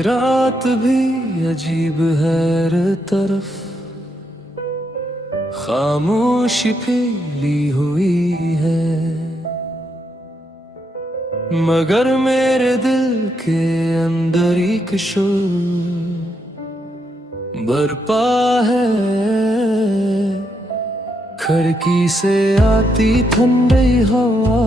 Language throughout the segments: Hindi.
ये रात भी अजीब है हर तरफ, खामोशी फैली हुई है, मगर मेरे दिल के अंदर एक शोर बरपा है। खिड़की से आती ठंडी हवा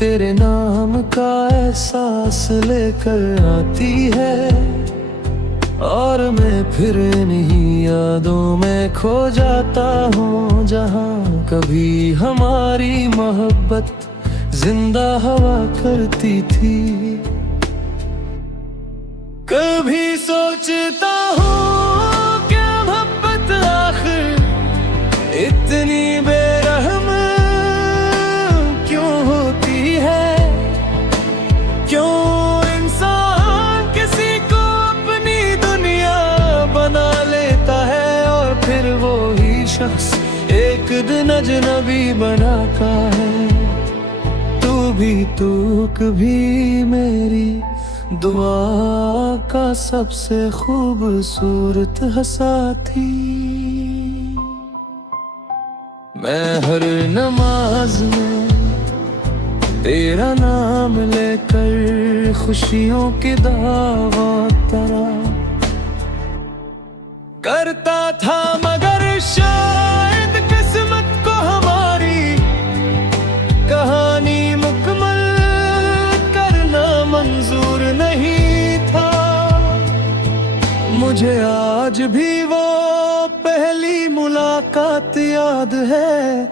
तेरे नाम का एहसास लेकर आती है, और मैं फिर इन्हीं यादों में खो जाता हूँ जहाँ कभी हमारी मोहब्बत जिंदा हवा करती थी। कभी सोचता हूँ क्या मोहब्बत आखिर इतनी बेरहम क्यों होती है, क्यों इंसान किसी को अपनी दुनिया बना लेता है और फिर वो ही शख्स एक दिन अजनबी बनाता है। तू कभी मेरी दुआ का सबसे खूबसूरत हिस्सा थी। मैं हर नमाज में तेरा नाम लेकर खुशियों की दावत तेरा करता था, मगर शायद किस्मत को हमारी कहानी मुकम्मल करना मंजूर नहीं था। मुझे आज भी वो पहली मुलाकात याद है,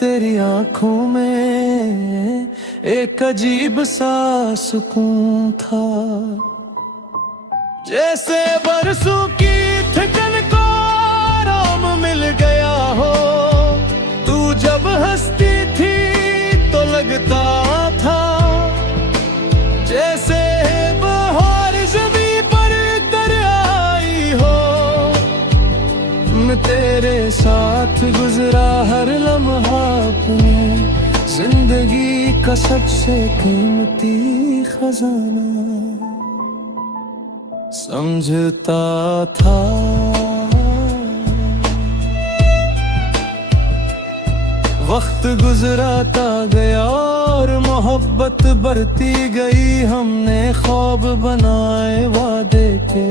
तेरी आंखों में एक अजीब सा सुकून था, जैसे बरसों की थकन को आराम मिल गया हो। तू जब हंसती थी तो लगता था जैसे बहार ज़मीं पर उतर आई हो। मैं तेरे साथ गुजरा हर लम्हा अपनी जिंदगी का सबसे कीमती खजाना समझता था। वक्त गुजराता गया और मोहब्बत बढ़ती गई, हमने ख्वाब बनाए वादे के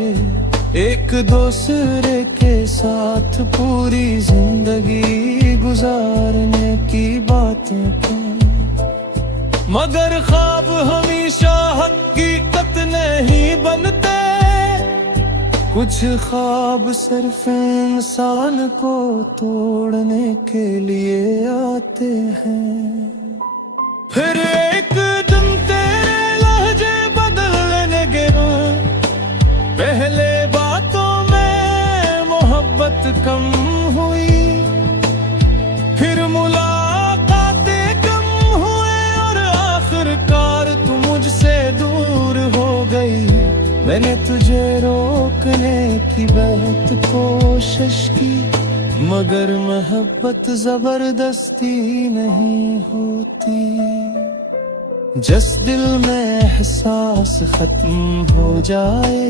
एक दूसरे के साथ पूरी जिंदगी गुजारने की बातें की, मगर ख्वाब हमेशा हकीकत नहीं बनते। कुछ ख्वाब सिर्फ इंसान को तोड़ने के लिए आते हैं। फिर एक दिन तेरे लहजे बदलने लगे, पहले बातों में मोहब्बत कम हुई, फिर मुलाकातें कम हुए और आखिरकार तू मुझसे दूर हो गई। मैंने तुझे रोकने की बहुत कोशिश की, मगर मोहब्बत जबरदस्ती नहीं होती। जिस दिल में एहसास खत्म हो जाए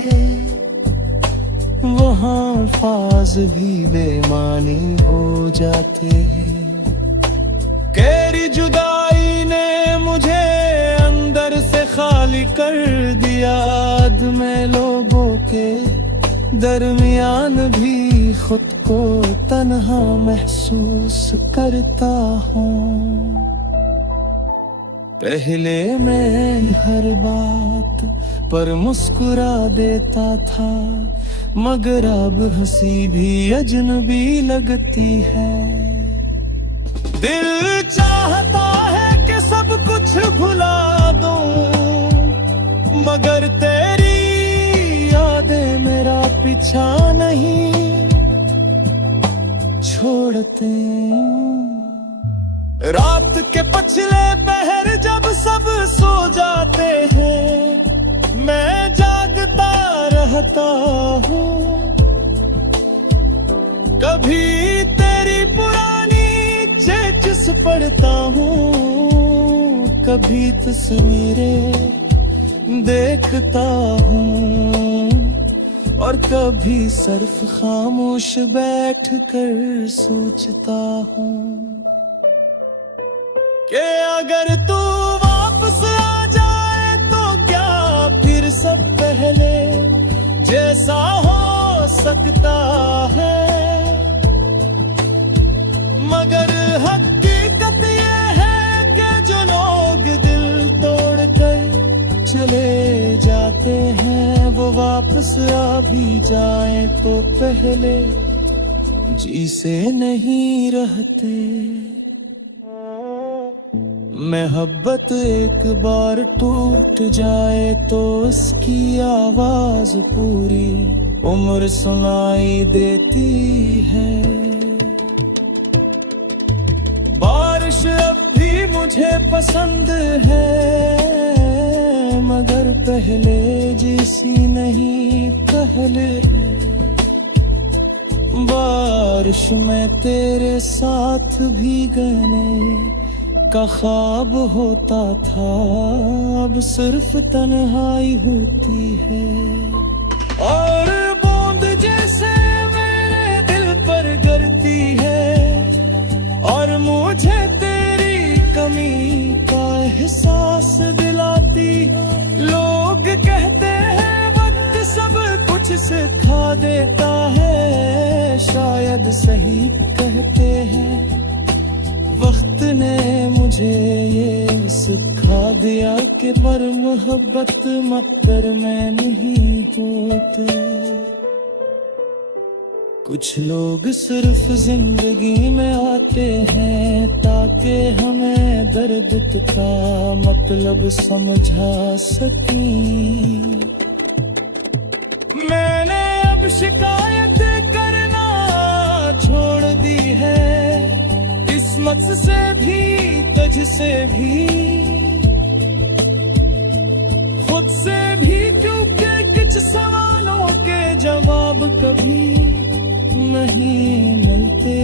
वहाँ अल्फाज भी बेमानी हो जाते हैं। तेरी जुदाई ने मुझे अंदर से खाली कर दिया, मैं लोगों के दरमियान भी खुद को तन्हा महसूस करता हूँ। पहले मैं हर बात पर मुस्कुरा देता था, मगर अब हंसी भी अजनबी लगती है। दिल चाहता है कि सब कुछ भुला दूं, मगर तेरी यादें मेरा पीछा नहीं छोड़ते। रात के पछले पहर जब सब सो जाते हैं, मैं जागता रहता हूँ। कभी तेरी पुरानी चेचिस पढ़ता हूँ, कभी तस्वीरें देखता हूँ। कभी सिर्फ खामोश बैठ कर सोचता हूँ कि अगर तू वापस आ जाए तो क्या फिर सब पहले जैसा हो सकता है। मगर हकीकत ये है कि जो लोग दिल तोड़कर चले जाते हैं वो वापस आ भी जाए तो पहले जी से नहीं रहते। मोहब्बत एक बार टूट जाए तो उसकी आवाज पूरी उम्र सुनाई देती है। बारिश अब भी मुझे पसंद है मगर पहले जैसी नहीं पहले। बारिश में तेरे साथ भीगने का ख्वाब होता था, अब सिर्फ तन्हाई होती है। और बूंद जैसे मेरे दिल पर गिरती है और मुझे तेरी कमी का एहसास दिलाती। लोग कहते हैं वक्त सब कुछ सिखा देता है, शायद सही कहते हैं। वक्त ने मुझे ये सिखा दिया कि पर मोहब्बत मकदर में नहीं होते। कुछ लोग सिर्फ जिंदगी में आते हैं ताकि हमें दर्द का मतलब समझा सकें। मैंने अब शिकायत करना छोड़ दी है, किस्मत से भी तुझ से भी खुद से भी, क्योंकि कुछ सवालों के जवाब कभी नहीं मिलते।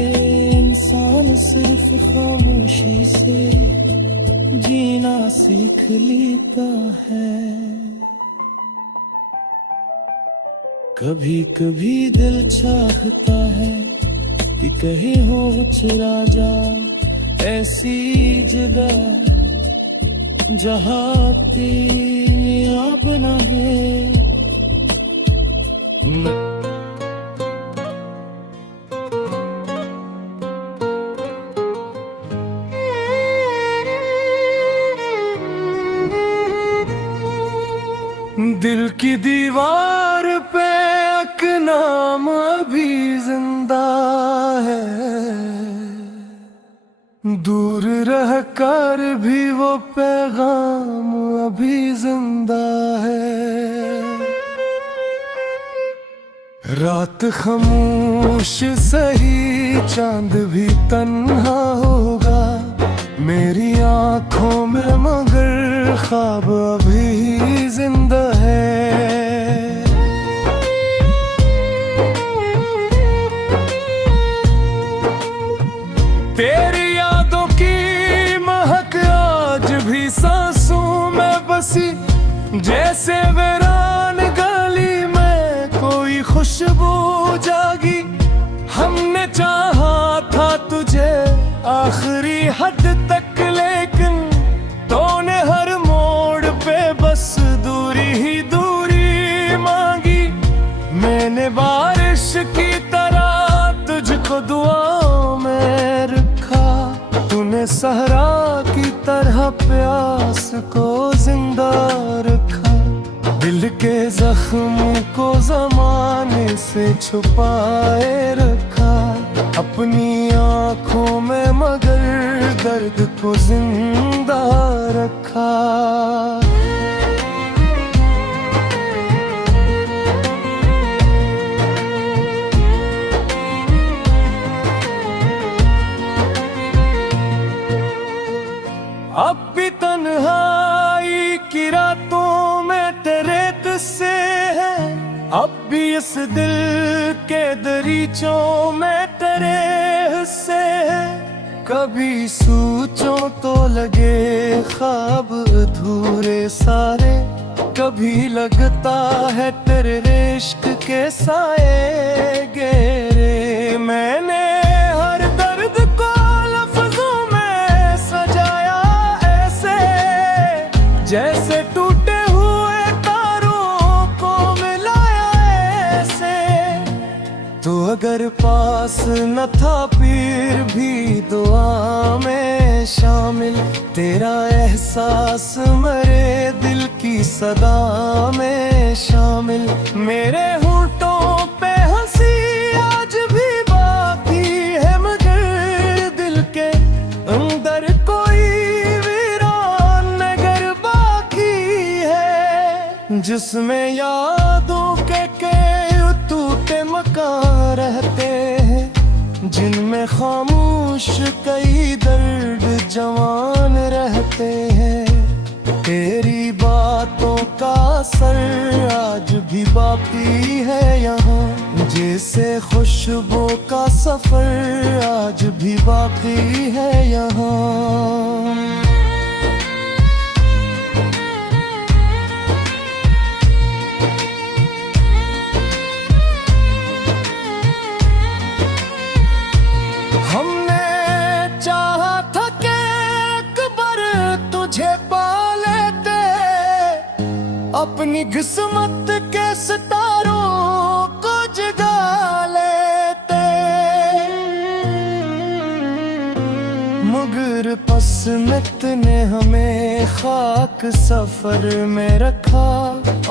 इंसान सिर्फ खामोशी से जीना सीख लेता है। कभी कभी दिल चाहता है कि कहीं हो चुरा जा ऐसी जगह जहाँ तेरा बना है। दिल की दीवार पे एक नाम अभी जिंदा है, दूर रह कर भी वो पैगाम अभी जिंदा है। रात खामोश सही चांद भी तन्हा होगा मेरी आंखों में, मगर ख्वाब अभी जिंदा है। तेरी यादों की महक आज भी सांसों में बसी, जैसे वीरान गली में कोई खुशबू जागी। हमने चाहा था तुझे आखिरी हद तक, लेकिन तूने हर मोड़ पे बस दूरी ही दूरी मांगी। मैंने बारिश की तरह तुझको दुआओं में रखा, तूने सहरा की तरह प्यास को जिंदा रखा। दिल के जख्म को जमाने से छुपाए रखा अपनी आंखों में, मगर दर्द को जिंदा रखा। अब भी तन्हाई की रातों में तेरे किस्से हैं, अब भी इस दिल के दरीचों में तेरे हिस्से हैं। कभी सोचो तो लगे ख्वाब अधूरे सारे, कभी लगता है तेरे इश्क के साए गहरे। मैंने हर दर्द को लफ्जों में सजाया ऐसे, जैसे टूटे हुए तारों को मिलाया ऐसे। तो अगर पास न था फिर भी दुआ में शामिल, तेरा एहसास मेरे दिल की सदा में शामिल। मेरे होंठों पे हंसी आज भी बाकी है, मगर दिल के अंदर कोई वीरान नगर बाकी है, जिसमें यादों के टूटे मकान रहते हैं, जिनमें खामोश कई दर्द जवान रहते हैं। तेरी बातों का असर आज भी बाकी है यहाँ, जैसे खुशबू का सफर आज भी बाकी है यहाँ। अपनी किस्मत के सितारों को जगा लेते, मगर किस्मत ने हमें खाक सफर में रखा,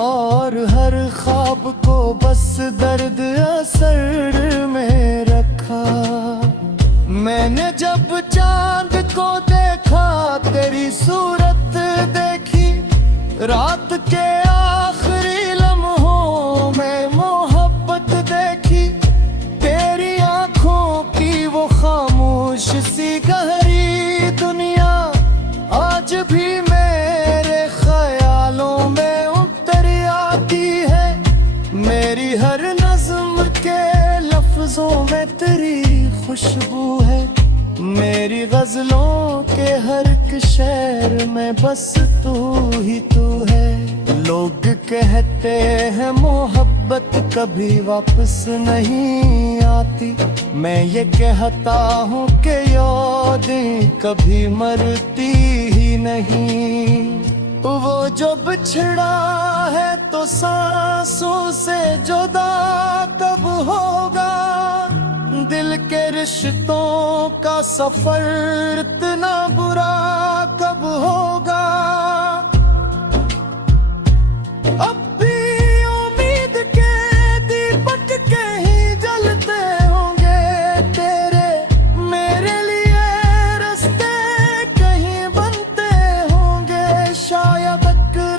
और हर ख्वाब को बस दर्द असर में रखा। मैंने जब चांद को देखा, तेरी सूरत देखी, रात के आखिरी लम्हों में मोहब्बत देखी। तेरी आंखों की वो खामोश सी गहरी दुनिया आज भी मेरे ख्यालों में उतर आती है। मेरी हर नज़्म के लफ्जों में तेरी खुशबू है, मेरी गजलों के हर एक शेर में बस तू ही तू है। लोग कहते हैं मोहब्बत कभी वापस नहीं आती, मैं ये कहता हूँ कि यादें कभी मरती ही नहीं। वो जो बिछड़ा है तो सांसों से जुदा कब होगा, दिल के रिश्तों का सफर इतना बुरा कब होगा। अब भी उम्मीद के दीपक कहीं जलते होंगे तेरे, मेरे लिए रास्ते कहीं बनते होंगे। शायद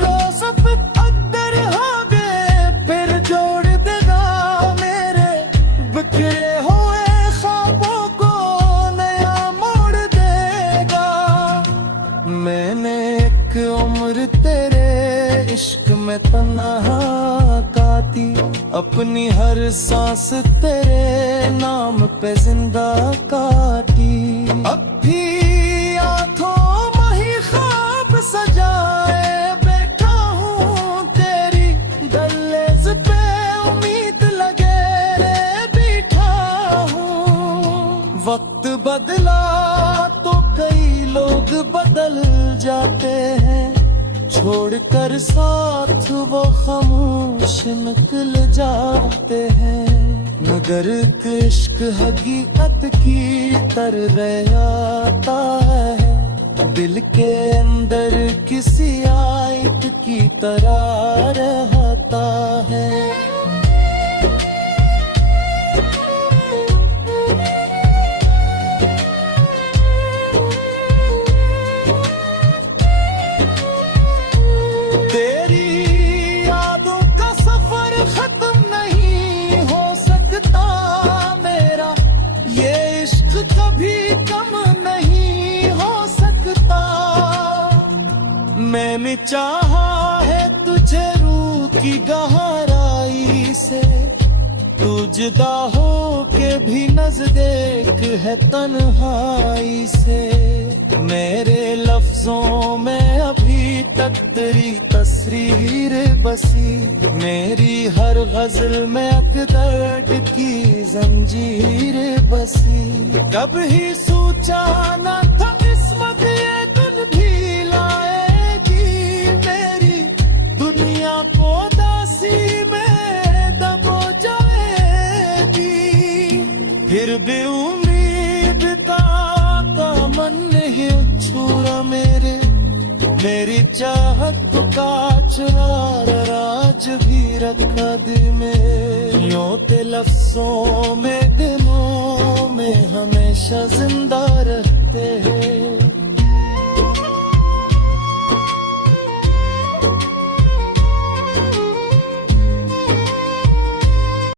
रोज़ अक्दर होंगे फिर जोड़ देगा मेरे बिखरे इश्क में तन्हा काटी, अपनी हर सांस तेरे नाम पे जिंदा काटी। अब भी आंखों में ही ख्वाब सजाए बैठा हूँ तेरी दहलीज पे, उम्मीद लगे रे बैठा हूँ। वक्त बदला तो कई लोग बदल जाते हैं, छोड़कर साथ वो खामोश निकल जाते हैं। मगर इश्क हकीकत की तरह आता है, दिल के अंदर किसी आयत की तरह रहता है। कभी कम नहीं हो सकता, मैंने चाहा है तुझे रूह की गहराई से, तू जुदा हो के भी नजदीक है तन्हाई से। मेरे लफ्जों में अभी तक तेरी तस्वीर तस्वीर बसी, मेरी हर गजल में अकदर्द की जंजीर बसी। कभी सोचा न था किस्मत ये दिन भी लाएगी, मेरी दुनिया को दासी में दबो जाएगी। फिर भी उम्मीद था मन नहीं छूरा मेरी चाहत को काचरार राज भी रखा दिल में। यूं ते लफ्जों में दिलों में हमेशा जिंदा रहते हैं।